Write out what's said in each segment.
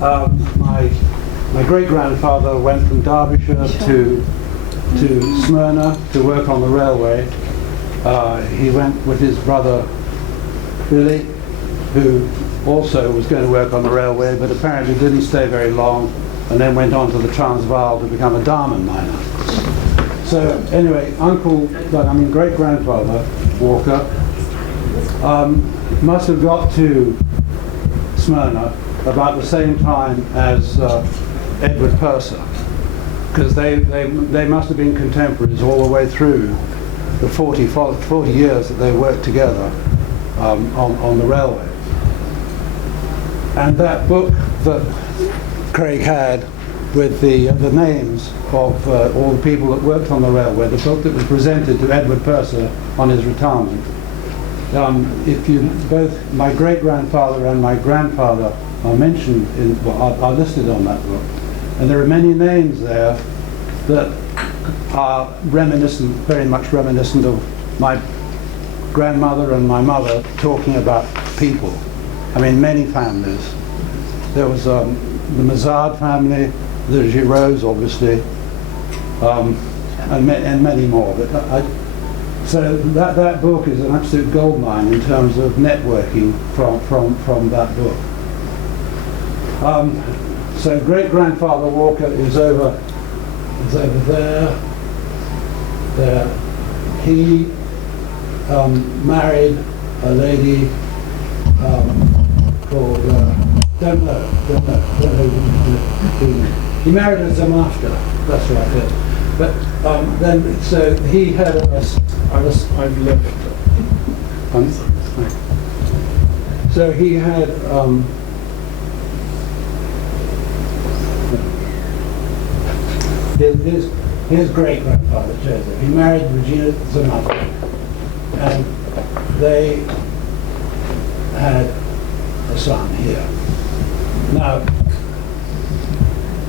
my great-grandfather went from Derbyshire to Smyrna to work on the railway. He went with his brother Billy, who also was going to work on the railway, but apparently didn't stay very long, and then went on to the Transvaal to become a diamond miner. So anyway, great-grandfather Walker must have got to Smyrna about the same time as Edward Purser, because they must have been contemporaries all the way through the 40 years that they worked together on the railway. And that book that Craig had with the names of all the people that worked on the railway, the book that was presented to Edward Purser on his retirement, both my great-grandfather and my grandfather are mentioned are listed on that book, and there are many names there that are very much reminiscent of my grandmother and my mother talking about people. I mean, many families. There was the Mazard family, the Giroux, obviously, and many more. But so that book is an absolute goldmine in terms of networking from that book. So great-grandfather Walker is over there. He married a lady called don't know. He married a Zamafta, that's right. Yes. But then, so he had I've left. So he had his great-grandfather Joseph. He married Regina Zamafta, and they had a son here. Now,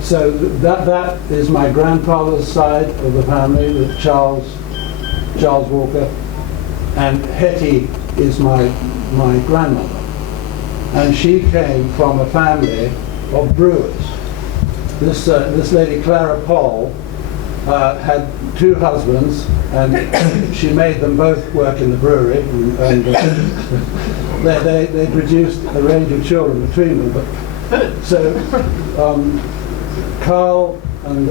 so that is my grandfather's side of the family, with Charles Walker, and Hetty is my grandmother, and she came from a family of brewers. This lady Clara Paul had two husbands, and she made them both work in the brewery, and they produced a range of children between them. But so Carl and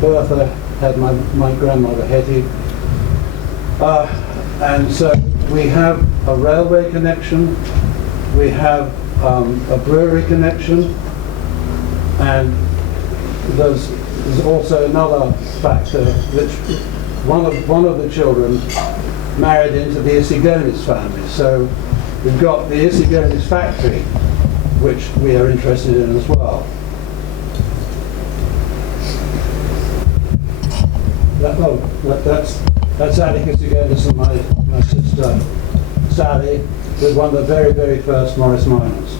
Bertha had my grandmother Hetty, and so we have a railway connection, we have a brewery connection, and there's also another factor, which one of the children married into the Isigonis family. So we've got the Isigonis factory, which we are interested in as well. That's Sally Isigonis and my sister Sally, was one of the very, very first Morris miners.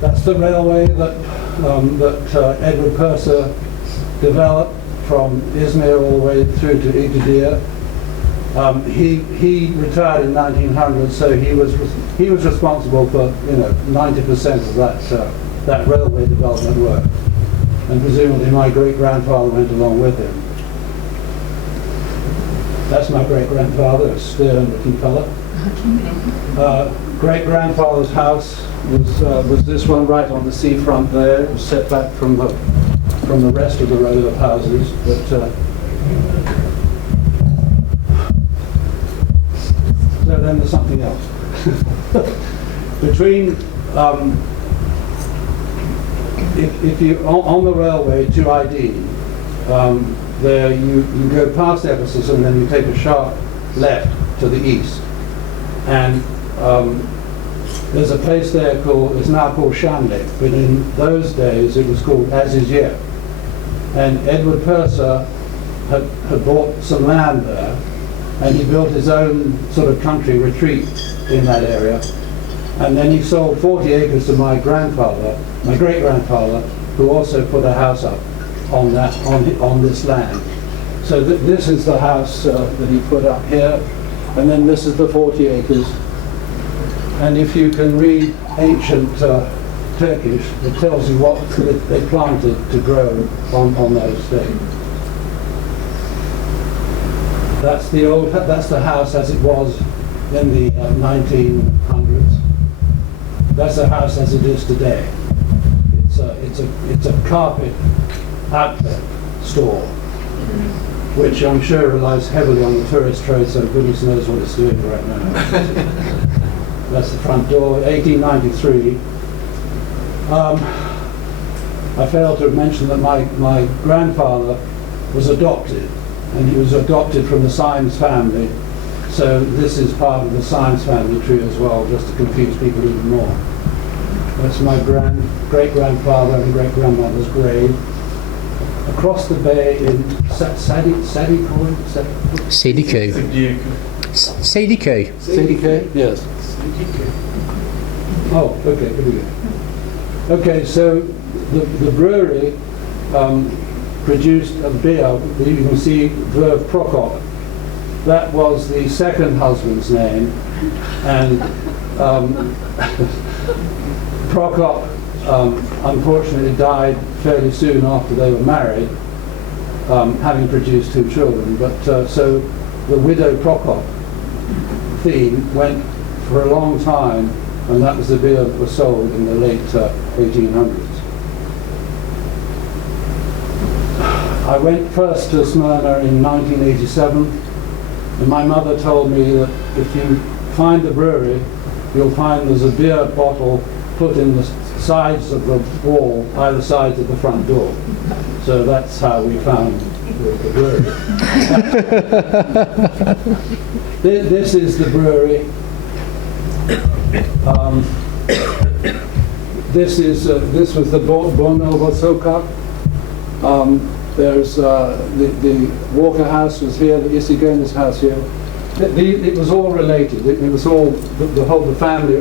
That's the railway that Edward Purser developed from Izmir all the way through to Agadir. He retired in 1900, so he was responsible for 90% of that railway development work, and presumably my great-grandfather went along with him. That's my great-grandfather, a stern-looking fellow. Great-grandfather's house was this one right on the seafront there. It was set back from the rest of the row of houses. But so then there's something else. Between if you on the railway to ID, there you go past Ephesus and then you take a sharp left to the east, and there's a place there it's now called Shamlik, but in those days it was called Aziziyeh. And Edward Purser had bought some land there, and he built his own sort of country retreat in that area. And then he sold 40 acres to my great-grandfather, who also put a house up on this land. So this is the house that he put up here, and then this is the 40 acres. And if you can read ancient Turkish. It tells you what they planted to grow on those estates. That's the house as it was in the 1900s. That's the house as it is today. It's a carpet outlet store, which I'm sure relies heavily on the tourist trade, so goodness knows what it's doing right now. That's the front door, 1893. I failed to mention that my grandfather was adopted, and he was adopted from the Symes family, so this is part of the Symes family tree as well, just to confuse people even more. That's my great-grandfather and great-grandmother's grave. Across the bay in Sadiko? Sadiko? Yes. Oh, okay, here we go. Okay, so the brewery produced a beer. You can see Verve Prokop. That was the second husband's name, and Prokop unfortunately died fairly soon after they were married, having produced 2 children. But so the widow Prokop theme went for a long time, and that was the beer that was sold in the late 1800s. I went first to Smyrna in 1987, and my mother told me that if you find the brewery, you'll find there's a beer bottle put in the sides of the wall, either sides of the front door. So that's how we found the brewery. This is the brewery. This was the Bonovosoka. There's the Walker house was here, the Isigonis house here. It was all related. It was all the whole family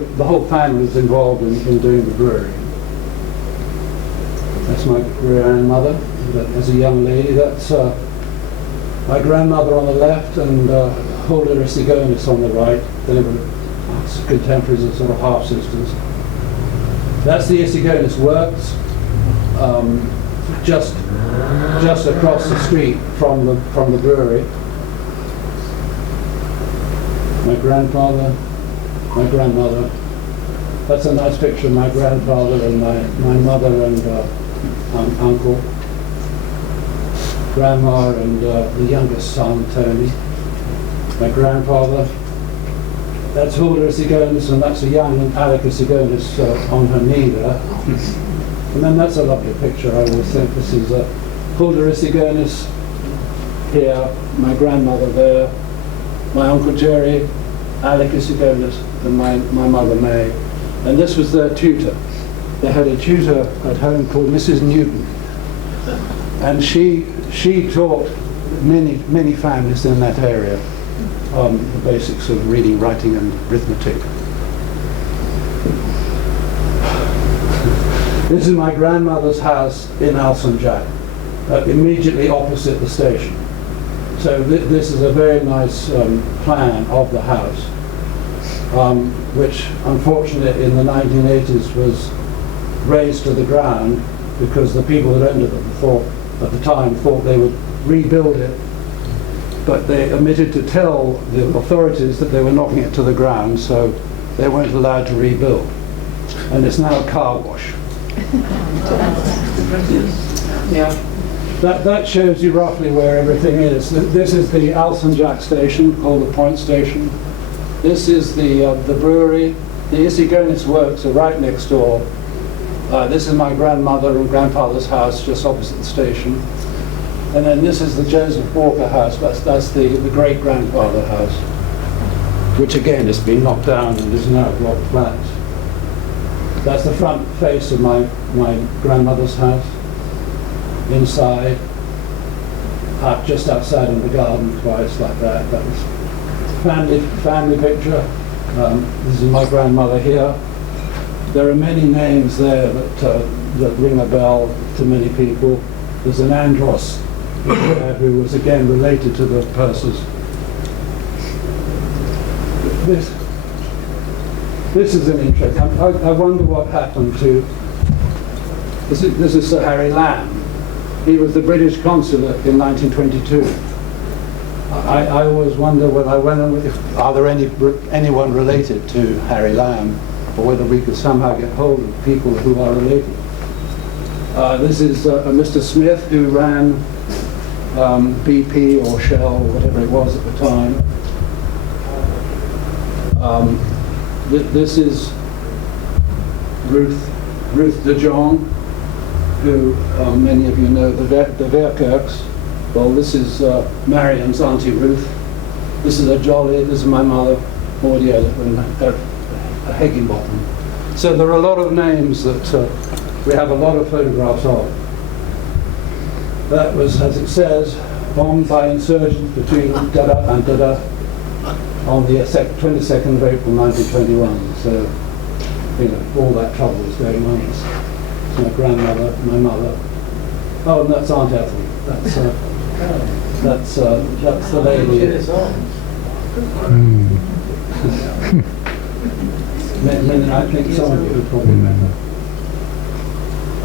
was involved in doing the brewery. That's my grandmother as a young lady. That's my grandmother on the left, and Hulda Isigonis on the right. They were contemporaries and sort of half sisters. That's the Isigonis works, just across the street from the brewery. My grandfather, my grandmother. That's a nice picture of my grandfather and my mother and uncle, grandma and the youngest son, Tony. My grandfather. That's Hulda Isigonis, and that's a young Alec Isigonis on her knee there. And then that's a lovely picture, I always think. This is Hulda Isigonis here, my grandmother there, my Uncle Jerry, Alec Isigonis, and my mother May. And this was their tutor. They had a tutor at home called Mrs. Newton. And she taught many families in that area the basics of reading, writing, and arithmetic. This is my grandmother's house in Alsanjak, immediately opposite the station. So this is a very nice plan of the house, which unfortunately in the 1980s was razed to the ground because the people that owned it at the time thought they would rebuild it, but they omitted to tell the authorities that they were knocking it to the ground, so they weren't allowed to rebuild. And it's now a car wash. Yeah. That shows you roughly where everything is. This is the Alsanjak station, called the Point Station. This is the brewery. The Isigonis works are right next door. This is my grandmother and grandfather's house, just opposite the station. And then this is the Joseph Walker house. That's the great-grandfather house, which again has been knocked down and is now block flats. That's the front face of my grandmother's house. Inside, just outside in the garden, twice like that. That was family picture. This is my grandmother here. There are many names there that ring a bell to many people. There's an Andros there who was again related to the This is an interesting. I wonder what happened to. This is Sir Harry Lamb. He was the British consulate in 1922. I always wonder are there anyone related to Harry Lamb, or whether we could somehow get hold of people who are related. This is Mr. Smith, who ran BP or Shell, or whatever it was at the time. This is Ruth de Jong, who many of you know, the Verkerks. Well, this is Marian's Auntie Ruth. This is this is my mother, Maudie Elliott, and a Higginbottom. So there are a lot of names that we have a lot of photographs of. That was, as it says, bombed by insurgents between Dada and Dada on the 22nd of April 1921. So, you know, all that trouble was going on. It's my grandmother, my mother. Oh, and that's Aunt Ethel. That's the lady. I think some of you have probably met her.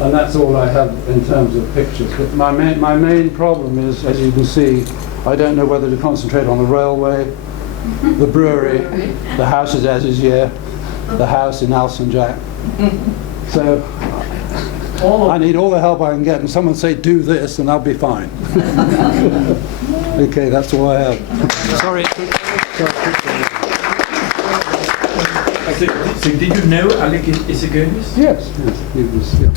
And that's all I have in terms of pictures. But my main problem is, as you can see, I don't know whether to concentrate on the railway, the brewery, the house at Azizia, the house in Alsenjack. So I need all the help I can get, and someone say do this and I'll be fine. Okay, that's all I have. Sorry. So did you know Alec Isegonis? Yes, he was. Yeah.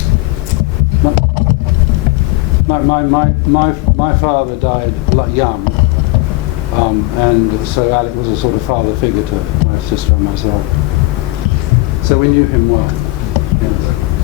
My father died young, and so Alec was a sort of father figure to my sister and myself. So we knew him well.